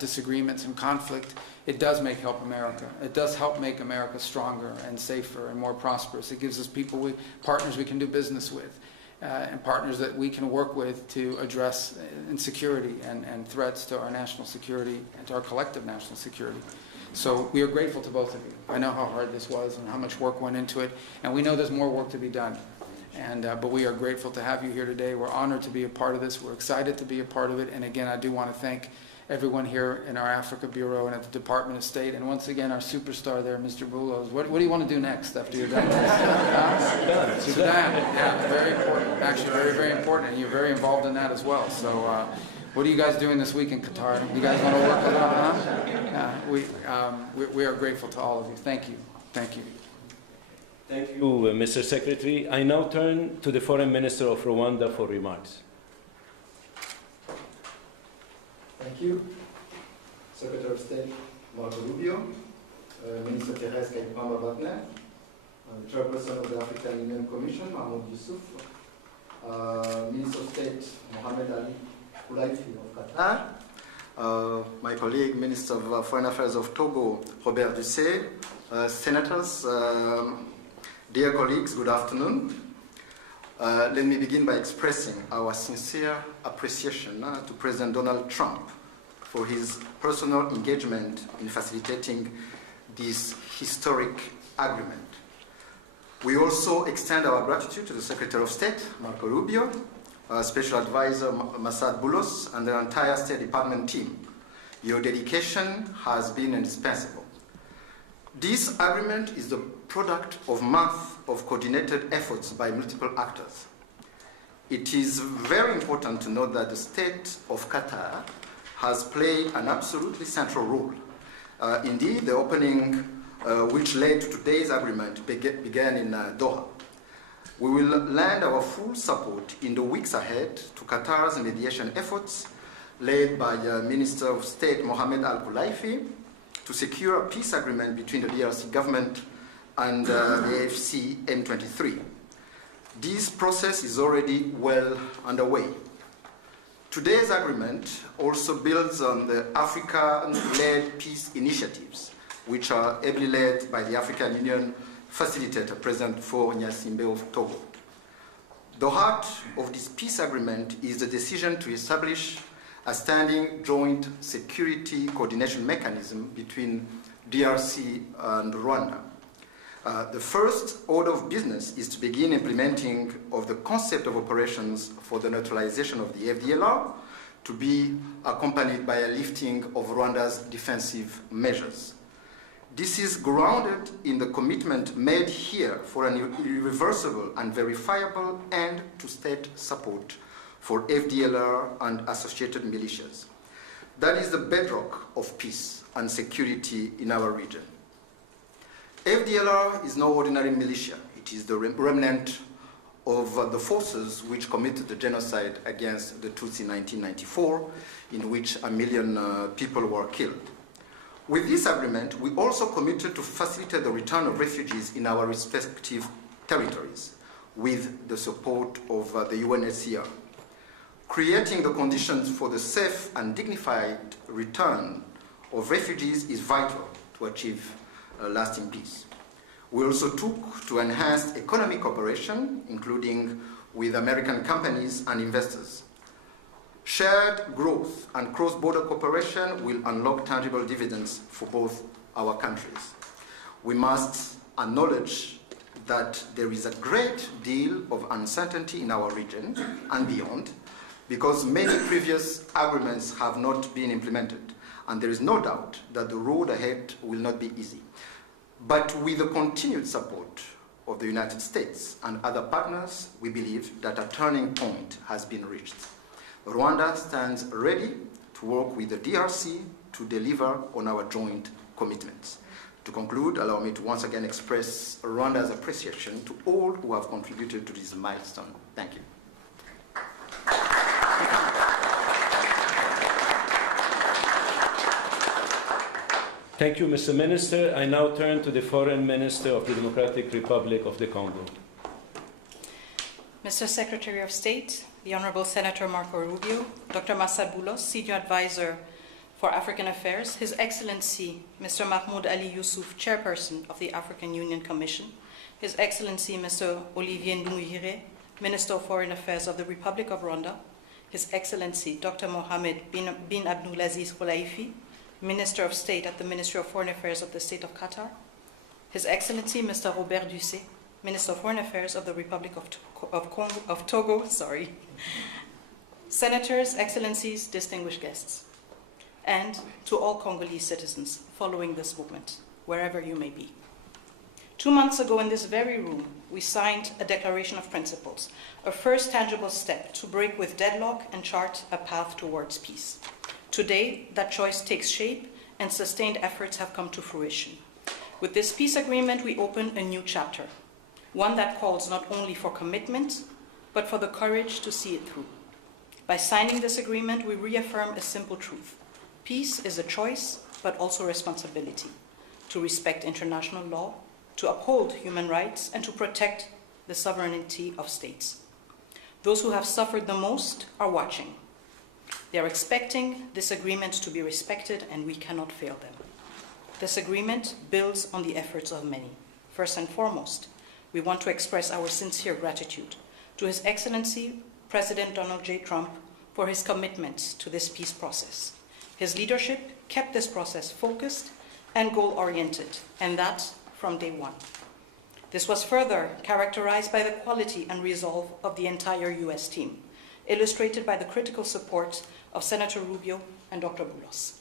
disagreements and conflict, it does help America. It does help make America stronger and safer and more prosperous. It gives us partners we can do business with, and partners that we can work with to address insecurity and threats to our national security and to our collective national security. So we are grateful to both of you. I know how hard this was and how much work went into it, and we know there's more work to be done. But we are grateful to have you here today. We're honored to be a part of this. We're excited to be a part of it. And again, I do want to thank everyone here in our Africa Bureau and at the Department of State. And once again, our superstar there, Mr. Bulos. What do you want to do next after you're done this? Sudan. Yeah, very important. Actually, very, very important. And you're very involved in that as well. So what are you guys doing this week in Qatar? You guys want to work with us? We are grateful to all of you. Thank you. Thank you. Thank you, Mr. Secretary. I now turn to the Foreign Minister of Rwanda for remarks. Thank you. Secretary of State Marco Rubio, Minister Therese Kaikwamba-Wagner, Chairperson of the African Union Commission, Mahmoud Yusuf, Minister of State Mohamed Ali Koulaifi of Qatar, my colleague, Minister of Foreign Affairs of Togo, Robert Dussé, Senators, dear colleagues, good afternoon. Let me begin by expressing our sincere appreciation to President Donald Trump for his personal engagement in facilitating this historic agreement. We also extend our gratitude to the Secretary of State, Marco Rubio, Special Advisor Masad Boulos, and the entire State Department team. Your dedication has been indispensable. This agreement is the product of months of coordinated efforts by multiple actors. It is very important to note that the state of Qatar has played an absolutely central role. Indeed, the opening, which led to today's agreement, began in Doha. We will lend our full support in the weeks ahead to Qatar's mediation efforts, led by Minister of State Mohamed Al Koulaifi, to secure a peace agreement between the DRC government and the AFC M23. This process is already well underway. Today's agreement also builds on the African-led peace initiatives, which are ably led by the African Union Facilitator, President Faure Gnassingbé of Togo. The heart of this peace agreement is the decision to establish a standing joint security coordination mechanism between DRC and Rwanda. The first order of business is to begin implementing of the concept of operations for the neutralization of the FDLR, to be accompanied by a lifting of Rwanda's defensive measures. This is grounded in the commitment made here for an irreversible and verifiable end to state support for FDLR and associated militias. That is the bedrock of peace and security in our region. FDLR is no ordinary militia. It is the remnant of the forces which committed the genocide against the Tutsi in 1994, in which 1 million people were killed. With this agreement, we also committed to facilitate the return of refugees in our respective territories with the support of the UNHCR. Creating the conditions for the safe and dignified return of refugees is vital to achieve lasting peace. We also took to enhance economic cooperation, including with American companies and investors. Shared growth and cross-border cooperation will unlock tangible dividends for both our countries. We must acknowledge that there is a great deal of uncertainty in our region and beyond, because many previous agreements have not been implemented, and there is no doubt that the road ahead will not be easy. But with the continued support of the United States and other partners, we believe that a turning point has been reached. Rwanda stands ready to work with the DRC to deliver on our joint commitments. To conclude, allow me to once again express Rwanda's appreciation to all who have contributed to this milestone. Thank you. Thank you, Mr. Minister. I now turn to the Foreign Minister of the Democratic Republic of the Congo. Mr. Secretary of State, the Honorable Senator Marco Rubio, Dr. Masad Boulos, Senior Advisor For African Affairs, His Excellency Mr. Mahmoud Ali Yusuf, Chairperson of the African Union Commission, His Excellency Mr. Olivier Nduhungirehe, Minister of Foreign Affairs of the Republic of Rwanda, His Excellency Dr. Mohammed bin Abdulaziz Khulaifi, Minister of State at the Ministry of Foreign Affairs of the State of Qatar, His Excellency Mr. Robert Dussé, Minister of Foreign Affairs of the Republic of Togo, Senators, Excellencies, distinguished guests, and to all Congolese citizens following this movement, wherever you may be. 2 months ago in this very room, we signed a Declaration of Principles, a first tangible step to break with deadlock and chart a path towards peace. Today, that choice takes shape and sustained efforts have come to fruition. With this peace agreement, we open a new chapter, one that calls not only for commitment, but for the courage to see it through. By signing this agreement, we reaffirm a simple truth. Peace is a choice, but also a responsibility, to respect international law, to uphold human rights, and to protect the sovereignty of states. Those who have suffered the most are watching. They are expecting this agreement to be respected, and we cannot fail them. This agreement builds on the efforts of many. First and foremost, we want to express our sincere gratitude to His Excellency President Donald J. Trump for his commitment to this peace process. His leadership kept this process focused and goal-oriented, and that from day one. This was further characterized by the quality and resolve of the entire U.S. team, illustrated by the critical support of Senator Rubio and Dr. Boulos.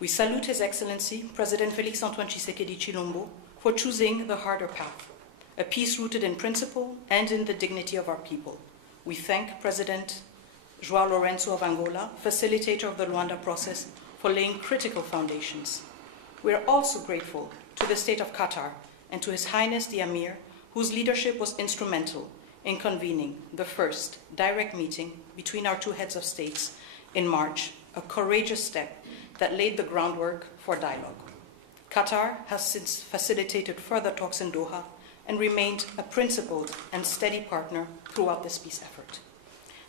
We salute His Excellency President Félix Antoine Tshisekedi Chilombo for choosing the harder path, a peace rooted in principle and in the dignity of our people. We thank President João Lourenço of Angola, facilitator of the Rwanda process, for laying critical foundations. We are also grateful to the State of Qatar and to His Highness the Emir, whose leadership was instrumental in convening the first direct meeting between our two heads of states in March, a courageous step that laid the groundwork for dialogue. Qatar has since facilitated further talks in Doha and remained a principled and steady partner throughout this peace effort.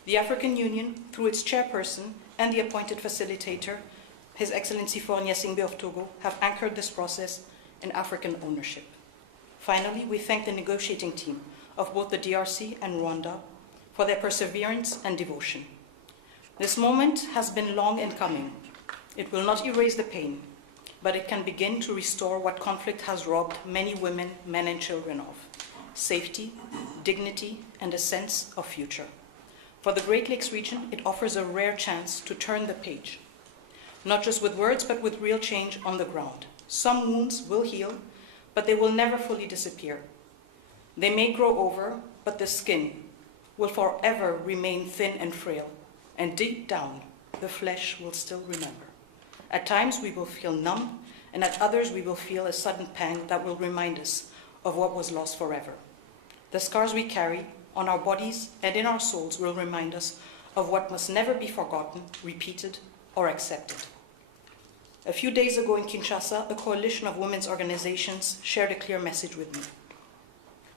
The African Union, through its chairperson and the appointed facilitator, His Excellency Faure Gnassingbé of Togo, have anchored this process in African ownership. Finally, we thank the negotiating team of both the DRC and Rwanda for their perseverance and devotion. This moment has been long in coming. It will not erase the pain, but it can begin to restore what conflict has robbed many women, men, and children of: safety, dignity, and a sense of future. For the Great Lakes region, it offers a rare chance to turn the page, not just with words, but with real change on the ground. Some wounds will heal, but they will never fully disappear. They may grow over, but the skin will forever remain thin and frail, and deep down, the flesh will still remember. At times, we will feel numb, and at others, we will feel a sudden pang that will remind us of what was lost forever. The scars we carry on our bodies and in our souls will remind us of what must never be forgotten, repeated, or accepted. A few days ago in Kinshasa, a coalition of women's organizations shared a clear message with me.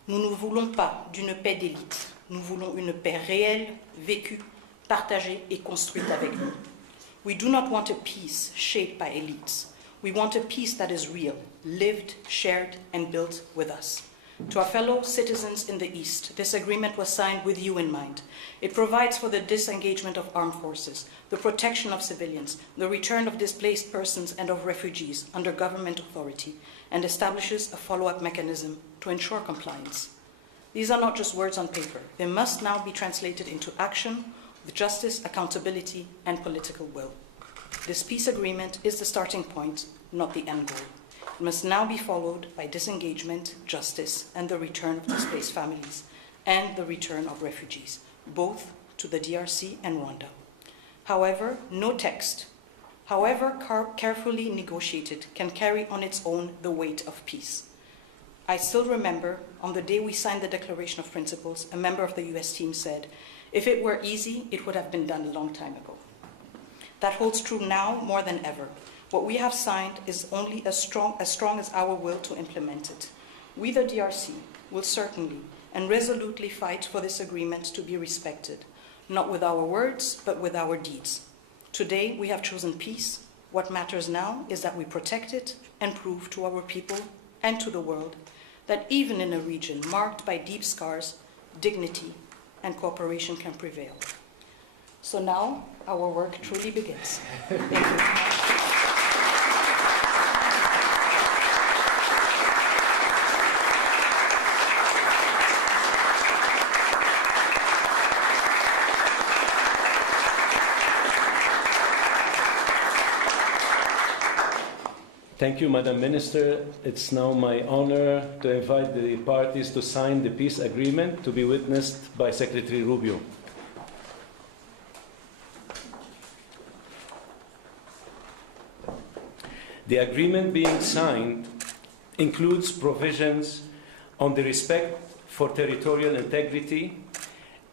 Nous ne voulons pas d'une paix d'élite. Nous voulons une paix réelle, vécue, partagée et construite avec nous. We do not want a peace shaped by elites. We want a peace that is real, lived, shared, and built with us. To our fellow citizens in the East, this agreement was signed with you in mind. It provides for the disengagement of armed forces, the protection of civilians, the return of displaced persons and of refugees under government authority, and establishes a follow-up mechanism to ensure compliance. These are not just words on paper. They must now be translated into action with justice, accountability, and political will. This peace agreement is the starting point, not the end goal. It must now be followed by disengagement, justice, and the return of displaced families, and the return of refugees, both to the DRC and Rwanda. However, no text, however carefully negotiated, can carry on its own the weight of peace. I still remember, on the day we signed the Declaration of Principles, a member of the US team said, "If it were easy, it would have been done a long time ago." That holds true now more than ever. What we have signed is only as strong as our will to implement it. We, the DRC, will certainly and resolutely fight for this agreement to be respected, not with our words, but with our deeds. Today, we have chosen peace. What matters now is that we protect it and prove to our people and to the world that even in a region marked by deep scars, dignity and cooperation can prevail. So now, our work truly begins. Thank you. Thank you, Madam Minister. It's now my honor to invite the parties to sign the peace agreement to be witnessed by Secretary Rubio. The agreement being signed includes provisions on the respect for territorial integrity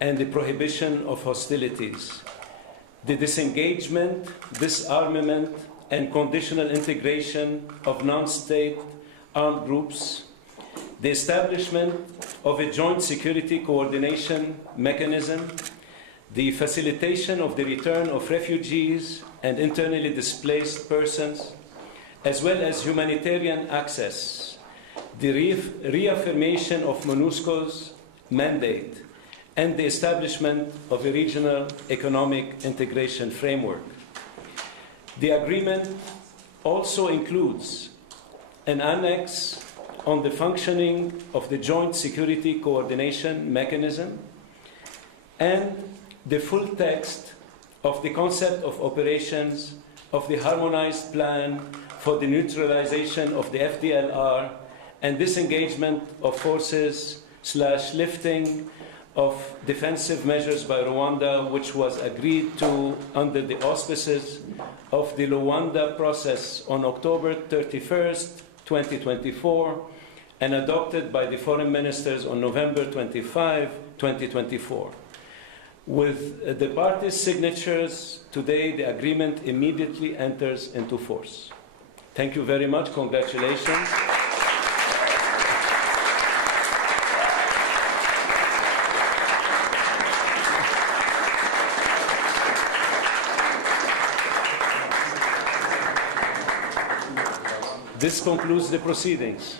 and the prohibition of hostilities, the disengagement, disarmament, and conditional integration of non-state armed groups, the establishment of a joint security coordination mechanism, the facilitation of the return of refugees and internally displaced persons, as well as humanitarian access, the reaffirmation of MONUSCO's mandate, and the establishment of a regional economic integration framework. The agreement also includes an annex on the functioning of the Joint Security Coordination Mechanism and the full text of the concept of operations of the Harmonized Plan for the Neutralization of the FDLR and disengagement of forces / lifting of defensive measures by Rwanda, which was agreed to under the auspices of the Luanda process on October 31st, 2024, and adopted by the foreign ministers on November 25, 2024. With the parties' signatures today, the agreement immediately enters into force. Thank you very much. Congratulations. This concludes the proceedings.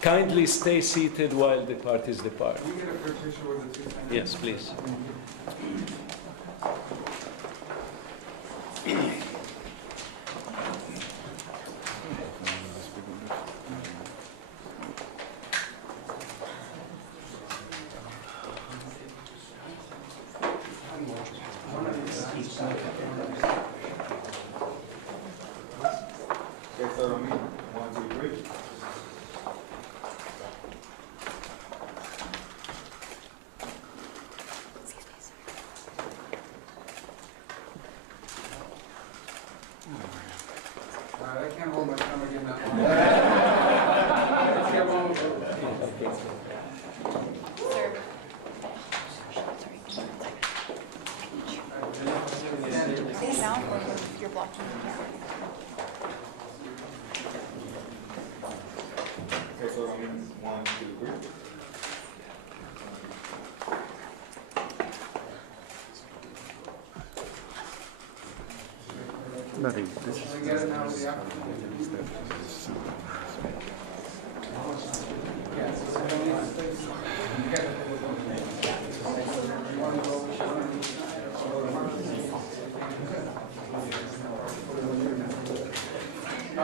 Kindly stay seated while the parties depart. Can we get a picture with the two candidates? Yes, please. Okay, so on me. 1, 2, 3. I can't hold my camera again now. Can't hold my camera. Sit down or you're blocking the camera. Okay, so on me. 1, 2, 3. Can we get it now with the applicant?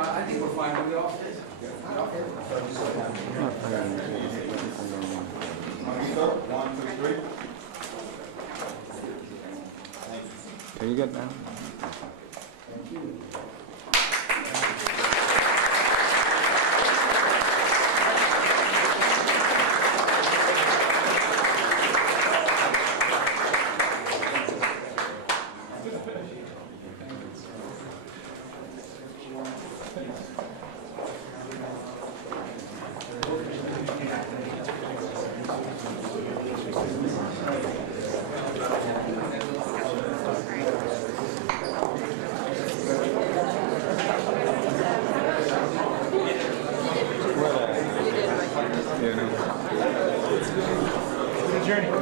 I think we're fine with the office. On me, sir. 1, 2, 3. Can you get down? Thank you. adjourning.